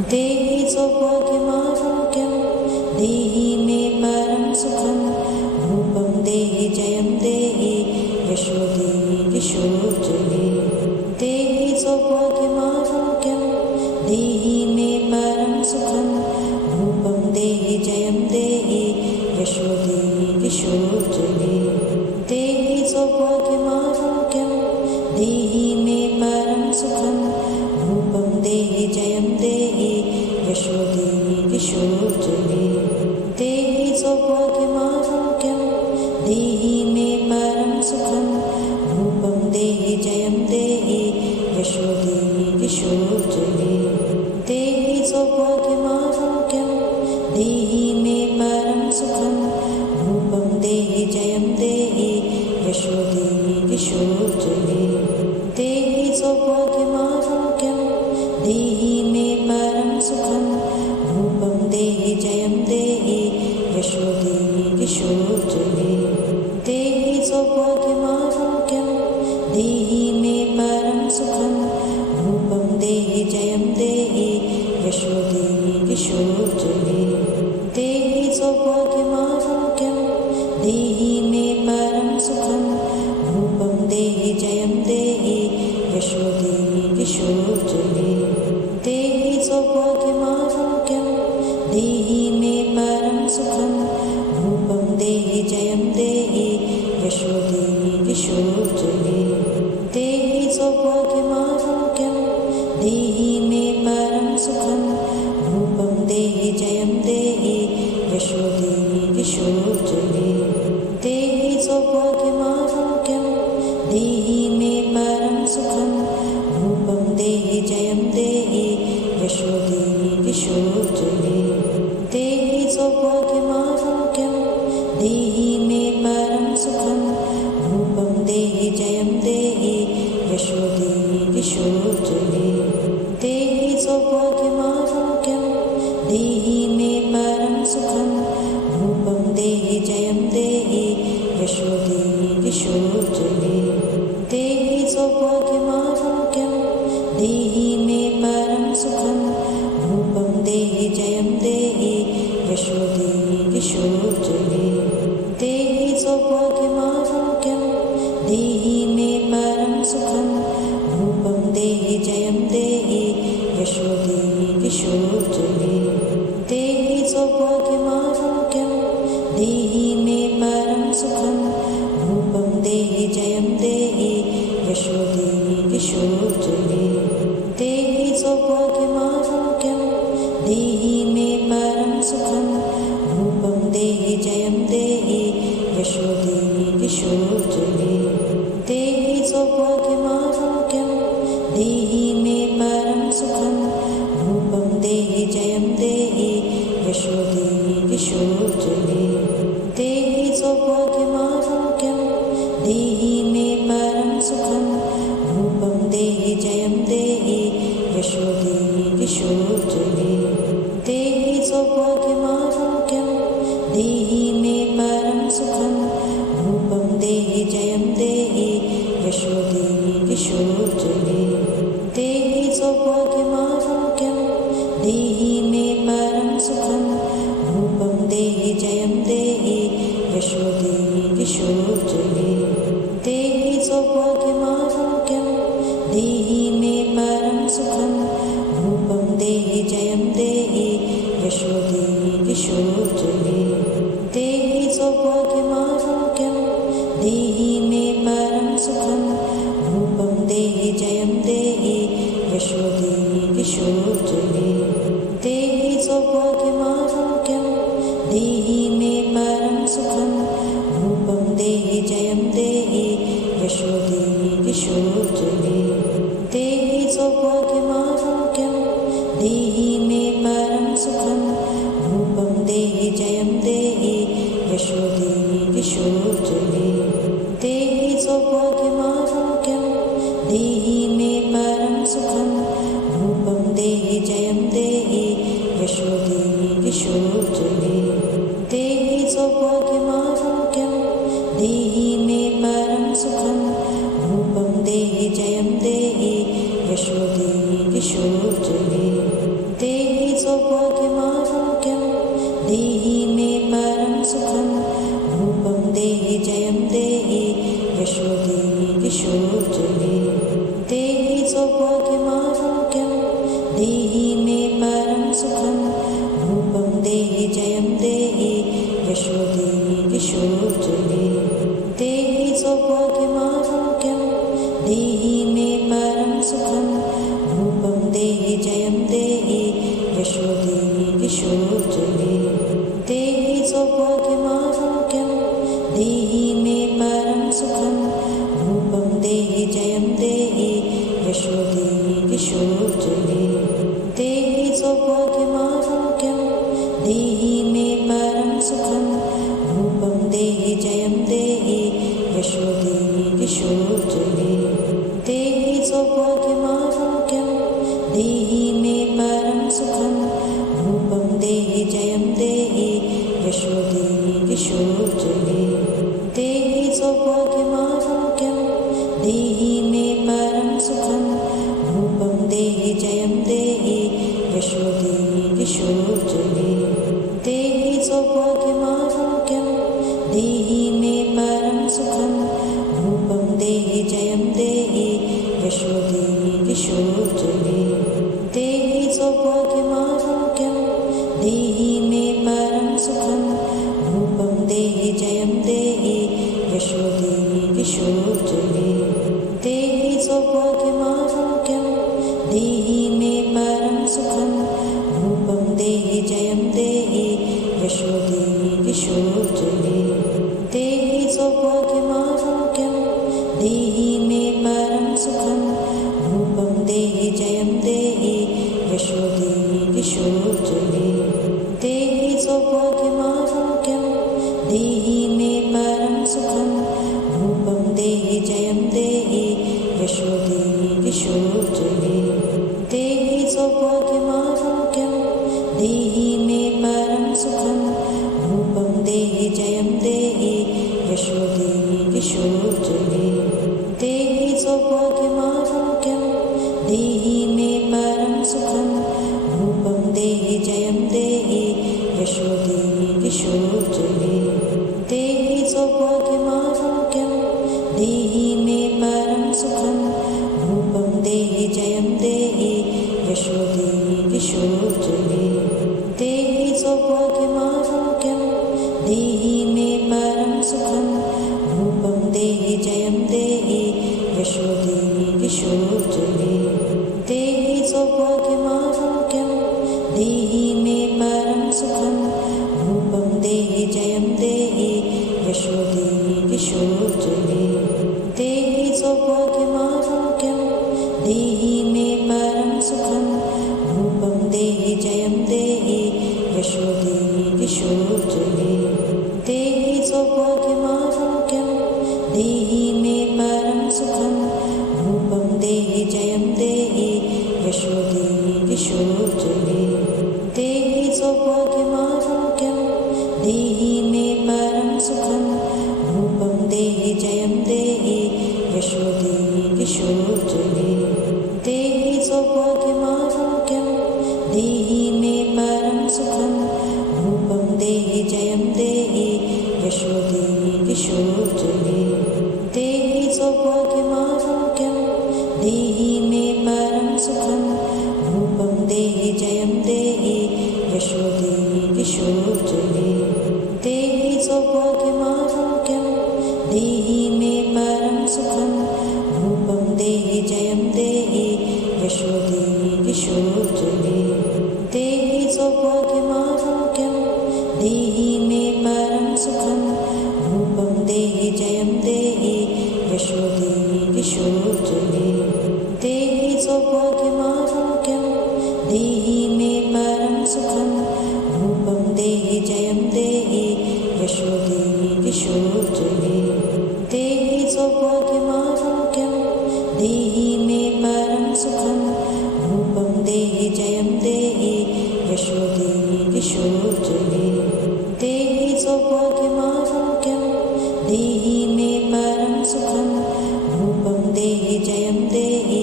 देहि सौभाग्यमारोग्यं देहि मे परं सुखं रूपं देहि जयं देहि यशो देहि दिशो जयि देहि सौभाग्यमारोग्यं देहि मे परं सुखं रूपं देहि जयं देहि यशो देहि दिशो जयि देहि सौभाग्यमारोग्यं देहि मे परं सुखं रूपं देहि जयं देहि यशो देहि दिशो जयि देहि सौभाग्यमारोग्यं देहि मे परं सुखं रूपं देहि जयं देहि यशो देहि दिशो जयि देहि सौभाग्यमारोग्यं देहि मे परं सुखं रूपं देहि जयं देहि यशो देहि दिशो जयि देहि सौभाग्यमारोग्यं देहि मे परं सुखं रूपं देहि जयं देहि यशो देहि दिशो जयि देहि सौभाग्यमारोग्यं देहि मे परं सुखं रूपं देहि जयं देहि यशो देहि दिशो जयि देहि सौभाग्यमारोग्यं देहि मे परं सुखं रूपं देहि जयं देहि यशो देहि दिशो जयि देहि सौभाग्यमारोग्यं देहि मे परं सुखं रूपं देहि जयं देहि यशो देहि दिशो जयि देहि सौभाग्यमारोग्यं देहि मे परं सुखं रूपं देहि जयं देहि यशो देहि दिशो जयि देहि सौभाग्यमारोग्यं देहि मे परं सुखं रूपं देहि जयं देहि यशो देहि दिशो जयि देहि सौभाग्यमारोग्यं देहि मे परं सुखं रूपं देहि जयं देहि यशो देहि दिशो जयि देहि सौभाग्यमारोग्यं देहि मे परं सुखं रूपं देहि जयं देहि यशो देहि दिशो जयि देहि सौभाग्यमारोग्यं देहि मे परं सुखं रूपं देहि जयं देहि यशो देहि दिशो जयि देहि सौभाग्यमारोग्यं देहि मे परं सुखं रूपं देहि जयं देहि यशो देहि दिशो जयि देहि सौभाग्यमारोग्यं देहि मे परं सुखं रूपं देहि जयं देहि यशो देहि दिशो जयि देहि सौभाग्यमारोग्यं देहि मे परं सुखं रूपं देहि जयं देहि यशो देहि दिशो जयि देहि सौभाग्यमारोग्यं देहि मे परं सुखं रूपं देहि जयं देहि यशो देहि दिशो जयि देहि सौभाग्यमारोग्यं देहि मे परं सुखं रूपं देहि जयं देहि यशो देहि दिशो जयि देहि सौभाग्यमारोग्यं देहि मे परं सुखं रूपं देहि जयं देहि यशो देहि दिशो जयि देहि सौभाग्यमारोग्यं देहि मे परं सुखं रूपं देहि जयं देहि यशो देहि दिशो जयि देहि सौभाग्यमारोग्यं देहि मे परं सुखं रूपं देहि जयं देहि यशो देहि दिशो जयि देहि सौभाग्यमारोग्यं देहि मे परं सुखं रूपं देहि जयं देहि यशो देहि दिशो जयि देहि सौभाग्यमारोग्यं देहि मे परं सुखं रूपं देहि जयं देहि यशो देहि दिशो जयि देहि सौभाग्यमारोग्यं देहि मे परं सुखं रूपं देहि जयं देहि यशो देहि दिशो जयि देहि सौभाग्यमारोग्यं देहि मे परं सुखं रूपं देहि जयं देहि यशो देहि दिशो जयि देहि सौभाग्यमारोग्यं देहि मे परं सुखं रूपं देहि जयं देहि यशो देहि दिशो जयि देहि देहि मे परं सुखं रूपं देहि जयं देहि यशो देहि दिशो जयि देहि सौभाग्यमारोग्यं देहि मे परं सुखं रूपं देहि जयं देहि यशो देहि दिशो जयि देहि सौभाग्यमारोग्यं देहि मे परं सुखं रूपं देहि जयं देहि यशो देहि दिशो जयि देहि सौभाग्यमारोग्यं देहि मे परं सुखं रूपं देहि जयं देहि यशो देहि दिशो जयि देहि सौभाग्यमारोग्यं देहि मे परं सुखं रूपं देहि जयं देहि यशो देहि दिशो जयि देहि सौभाग्यमारोग्यं देहि मे परं सुखं रूपं देहि जयं देहि यशो देहि दिशो जयि देहि सौभाग्यमारोग्यं देहि मे परं सुखं रूपं देहि जयं देहि यशो देहि दिशो जयि देहि सौभाग्यमारोग्यं देहि मे परं सुखं रूपं देहि जयं देहि यशो देहि दिशो जयि देहि सौभाग्यमारोग्यं देहि मे परं सुखं रूपं देहि जयं देहि यशो देहि दिशो जयि देहि सौभाग्यमारोग्यं देहि मे परं सुखं रूपं देहि जयं देहि यशो देहि दिशो जयि देहि सौभाग्यमारोग्यं देहि मे परं सुखं रूपं देहि जयं देहि यशो देहि दिशो जयि देहि सौभाग्यमारोग्यं देहि मे परं सुखं रूपं देहि जयं देहि यशो देहि दिशो जयि देहि सौभाग्यमारोग्यं देहि मे परं सुखं रूपं देहि जयं देहि यशो देहि दिशो जयि देहि सौभाग्यमारोग्यं देहि मे परं सुखं रूपं देहि जयं देहि यशो देहि दिशो जयि देहि सौभाग्यमारोग्यं देहि मे परं सुखं रूपं देहि जयं देहि यशो देहि दिशो जयि देहि सौभाग्यमारोग्यं देहि मे परं सुखं रूपं देहि जयं देहि यशो देहि दिशो जयि देहि सौभाग्यमारोग्यं देहि मे परं सुखं रूपं देहि जयं देहि यशो देहि दिशो जयि देहि सौभाग्यमारोग्यं देहि मे परं सुखं रूपं देहि जयं देहि यशो देहि दिशो जयि देहि सौभाग्यमारोग्यं देहि मे परं सुखं रूपं देहि जयं देहि यशो देहि दिशो जयि देहि सौभाग्यमारोग्यं देहि मे परं सुखं रूपं देहि जयं देहि यशो देहि दिशो जयि देहि सौभाग्यमारोग्यं देहि मे परं सुखं रूपं देहि जयं देहि यशो देहि दिशो जयि देहि सौभाग्यमारोग्यं देहि मे परं सुखं रूपं देहि जयं देहि यशो देहि दिशो जयि देहि सौभाग्यमारोग्यं देहि मे परं सुखं रूपं देहि जयं देहि यशो देहि दिशो जयि देहि सौभाग्यमारोग्यं देहि मे परं सुखं रूपं देहि जयं देहि यशो देहि दिशो जयि देहि सौभाग्यमारोग्यं देहि मे परं सुखं रूपं देहि जयं देहि यशो देहि दिशो जयि देहि सौभाग्यमारोग्यं देहि मे परं सुखं रूपं देहि जयं देहि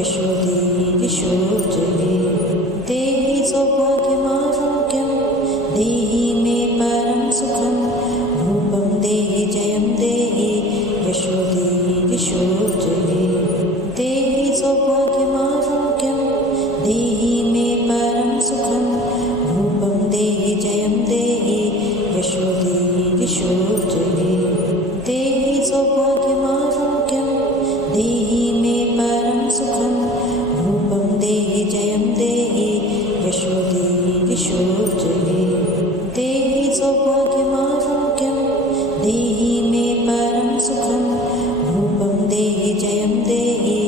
यशो देहि दिशो जयि देहि सौभाग्यमारोग्यं देहि मे परं सुखं रूपं देहि जयं देहि यशो देहि दिशो जयि देहि सौभाग्यमारोग्यं देहि देहि मे परं सुखं रूपं देहि जयं देहि यशो देहि दिशो जये देहि सौभाग्यमारोग्यं देहि मे परं सुखं रूपं देहि जयं देहि यशो देहि दिशो जये देहि सौभाग्यमारोग्यं देहि मे परं सुखं रूपं देहि जयं देहि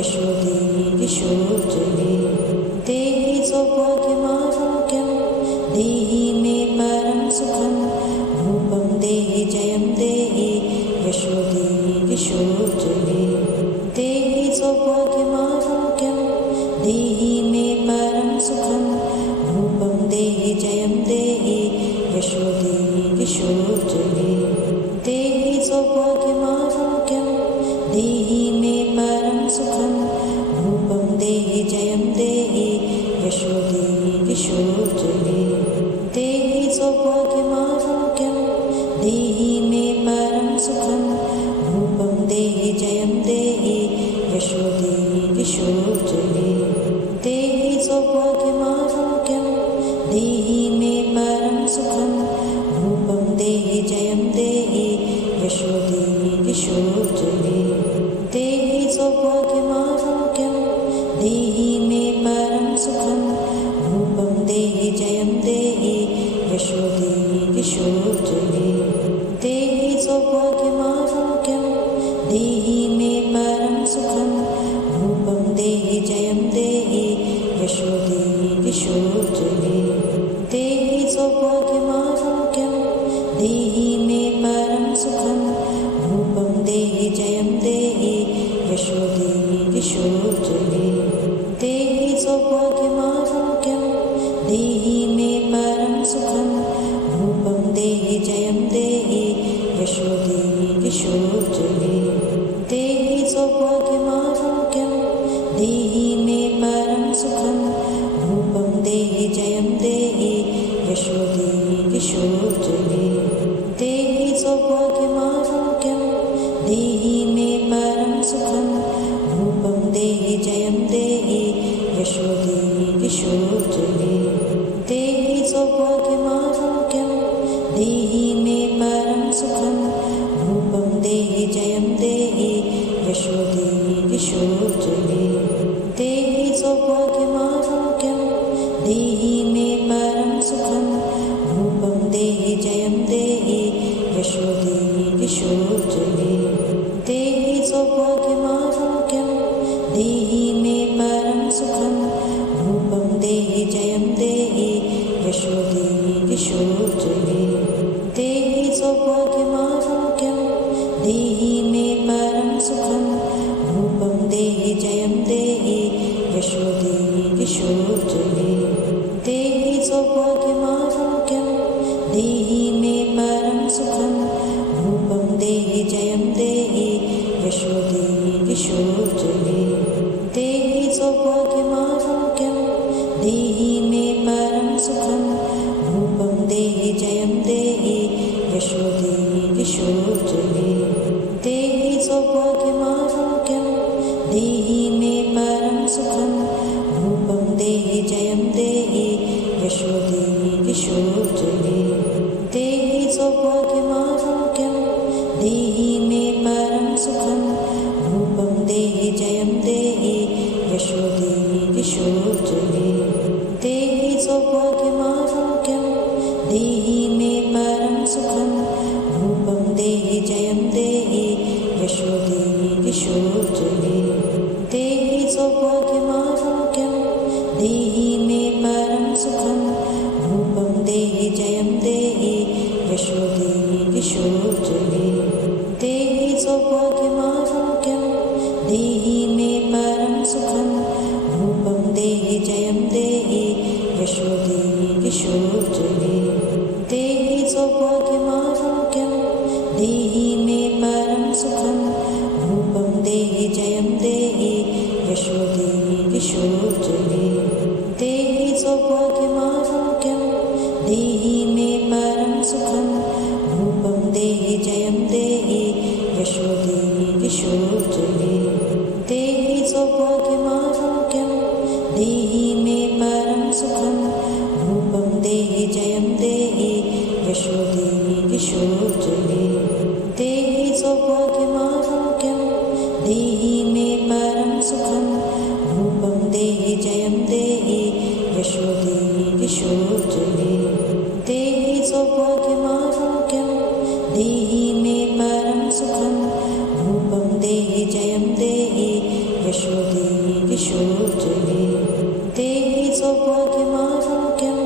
यशो देहि दिशो जये देहि सौभाग्यमारोग्यं देहि मे परं सुखं रूपं देहि जयं देहि यशो देहि दिशो जये देहि सौभाग्यमारोग्यं देहि मे परं सुखं रूपं देहि जयं देहि यशो देहि दिशो जये देहि सौभाग्यमारोग्यं देहि मे परं सुखं रूपं देहि जयं देहि यशो देहि दिशो जये देहि सौभाग्यमारोग्यं देहि मे परं सुखं रूपं देहि जयं देहि यशो देहि दिशो जये देहि सौभाग्यमारोग्यं देहि मे परं सुखं रूपं देहि जयं देहि यशो देहि दिशो जये देहि सौभाग्यमारोग्यं देहि मे परं सुखं रूपं देहि जयं देहि यशो देहि दिशो जये देहि सौभाग्यमारोग्यं देहि मे परं सुखं रूपं देहि जयं देहि यशो देहि दिशो जये देहि सौभाग्यमारोग्यं देहि मे परं सुखं रूपं देहि जयं देहि यशो देहि दिशो जये देहि सौभाग्यमारोग्यं देहि मे परं सुखं रूपं देहि जयं देहि यशो देहि दिशो जये देहि सौभाग्यमारोग्यं देहि मे परं सुखं रूपं देहि जयं देहि यशो देहि दिशो जये देहि सौभाग्यमारोग्यं देहि मे परं सुखं रूपं देहि जयं देहि यशो देहि दिशो जये देहि सौभाग्यमारोग्यं देहि मे परं सुखं रूपं देहि जयं देहि यशो देहि दिशो जये देहि सौभाग्यमारोग्यं देहि मे परं सुखं रूपं देहि जयं देहि यशो देहि दिशो जये देहि सौभाग्यमारोग्यं देहि मे परं सुखं रूपं देहि जयं देहि यशो देहि दिशो जये देहि सौभाग्यमारोग्यं देहि मे परं सुखं रूपं देहि जयं देहि यशो देहि दिशो जये देहि सौभाग्यमारोग्यं देहि मे परं सुखं रूपं देहि जयं देहि यशो देहि दिशो जये देहि सौभाग्यमारोग्यं देहि मे परं सुखं रूपं देहि जयं देहि यशो देहि दिशो जये देहि सौभाग्यमारोग्यं देहि मे परं सुखं रूपं देहि जयं देहि यशो देहि दिशो जये देहि सौभाग्यमारोग्यं देहि मे परं सुखं रूपं देहि जयं देहि यशो देहि दिशो जये देहि सौभाग्यमारोग्यं देहि मे परं सुखं रूपं देहि जयं देहि यशो देहि दिशो जये देहि सौभाग्यमारोग्यं देहि मे परं सुखं रूपं देहि जयं देहि यशो देहि दिशो जये देहि सौभाग्यमारोग्यं देहि मे परं सुखं रूपं देहि जयं देहि यशो देहि दिशो जये देहि सौभाग्यमारोग्यं देहि मे परं सुखं रूपं देहि जयं देहि यशो देहि दिशो जये देहि सौभाग्यमारोग्यं देहि मे परं सुखं रूपं देहि जयं देहि यशो देहि दिशो जये देहि सौभाग्यमारोग्यं देहि मे यशो देहि दिशो जये देहि सौभाग्यमारोग्यं देहि मे परं सुखं रूपं देहि जयं देहि यशो देहि दिशो जये देहि सौभाग्यमारोग्यं देहि मे परं सुखं रूपं देहि जयं देहि यशो देहि दिशो जये देहि सौभाग्यमारोग्यं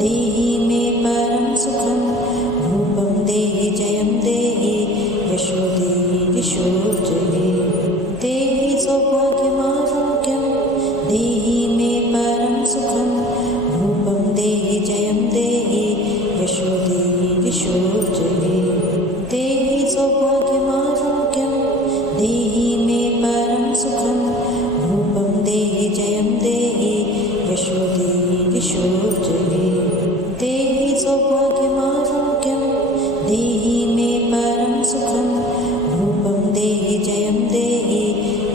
देहि मे परं सुखं रूपं देहि जयं देहि यशो देहि दिशो जये देहि सौभाग्यमारोग्यं देहि मे परं सुखं रूपं देहि जयं देहि यशो देहि दिशो जये देहि सौभाग्यमारोग्यं देहि मे परं सुखं रूपं देहि जयं देहि यशो देहि दिशो जये देहि सौभाग्यमारोग्यं देहि मे परं सुखं रूपं देहि जयं देहि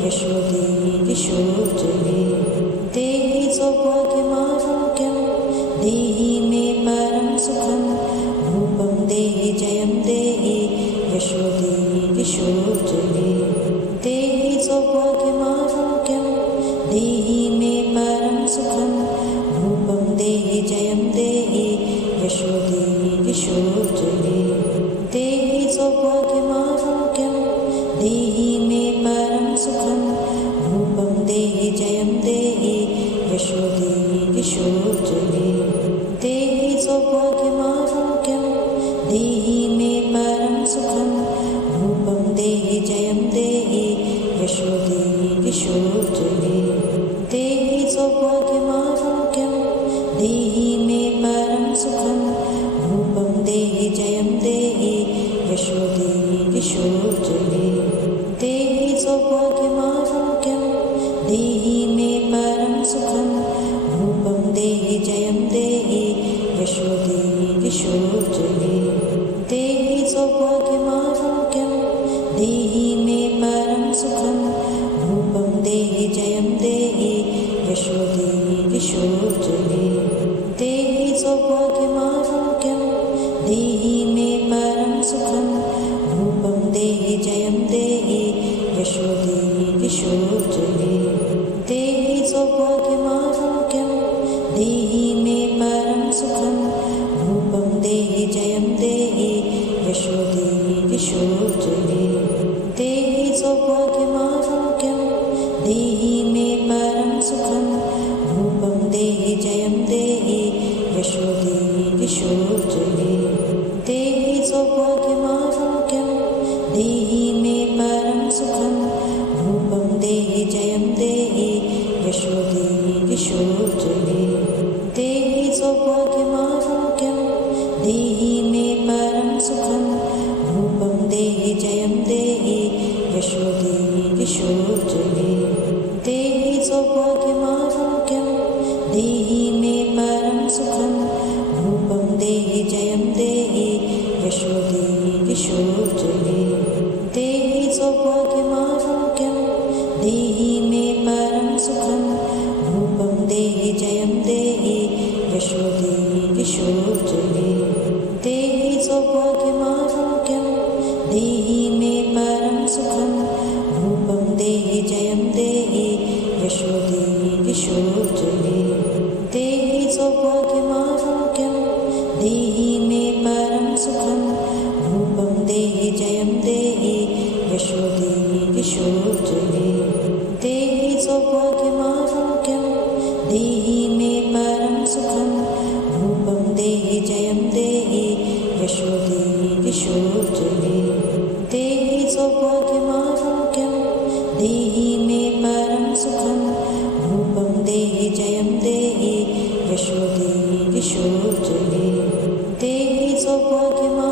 यशो देहि दिशो जये देहि सौभाग्यमारोग्यं देहि मे परं सुखं रूपं देहि जयं देहि यशो देहि दिशो जये देहि सौभाग्यमारोग्यं देहि मे परं सुखं रूपं देहि जयं देहि यशो देहि दिशो जये देहि सौभाग्यमारोग्यं देहि मे परं सुखं रूपं देहि जयं देहि यशो देहि दिशो जये देहि सौभाग्यमारोग्यं देहि मे परं सुखं रूपं देहि जयं देहि यशो देहि दिशो जये देहि सौभाग्यमारोग्यं देहि मे परं सुखं रूपं देहि जयं देहि यशो देहि दिशो जये देहि सौभाग्यमारोग्यं देहि मे परं सुखं रूपं देहि जयं देहि यशो देहि दिशो जये देहि सौभाग्यमारोग्यं देहि मे परं सुखं रूपं देहि जयं देहि यशो देहि दिशो जये देहि सौभाग्यमारोग्यं देहि मे परं सुखं रूपं देहि जयं देहि यशो देहि दिशो जये देहि सौभाग्यमारोग्यं देहि मे परं सुखं रूपं देहि जयं देहि यशो देहि दिशो जये देहि सौभाग्यमारोग्यं देहि मे परं सुखं रूपं देहि जयं देहि यशो देहि दिशो जये देहि सौभाग्यमारोग्यं देहि मे परं सुखं रूपं देहि जयं देहि यशो देहि दिशो जये देहि सौभाग्यमारोग्यं देहि मे परं सुखं रूपं देहि जयं देहि यशो देहि दिशो जये देहि सौभाग्यमारोग्यं देहि मे परं सुखं रूपं देहि जयं देहि यशो देहि दिशो जये देहि सौभाग्यमारोग्यं देहि मे परं सुखं रूपं देहि जयं देहि यशो देहि दिशो जये देहि सौभाग्यमारोग्यं देहि मे परं सुखं रूपं देहि जयं देहि यशो देहि दिशो जये देहि सौभाग्यमारोग्यं देहि मे परं सुखं रूपं देहि जयं देहि यशो देहि दिशो जये देहि सौभाग्यमारोग्यं देहि मे परं सुखं रूपं देहि जयं देहि यशो देहि दिशो जये देहि सौभाग्यमारोग्यं देहि मे परं सुखं रूपं देहि जयं देहि यशो देहि दिशो जये देहि सौभाग्यमारोग्यं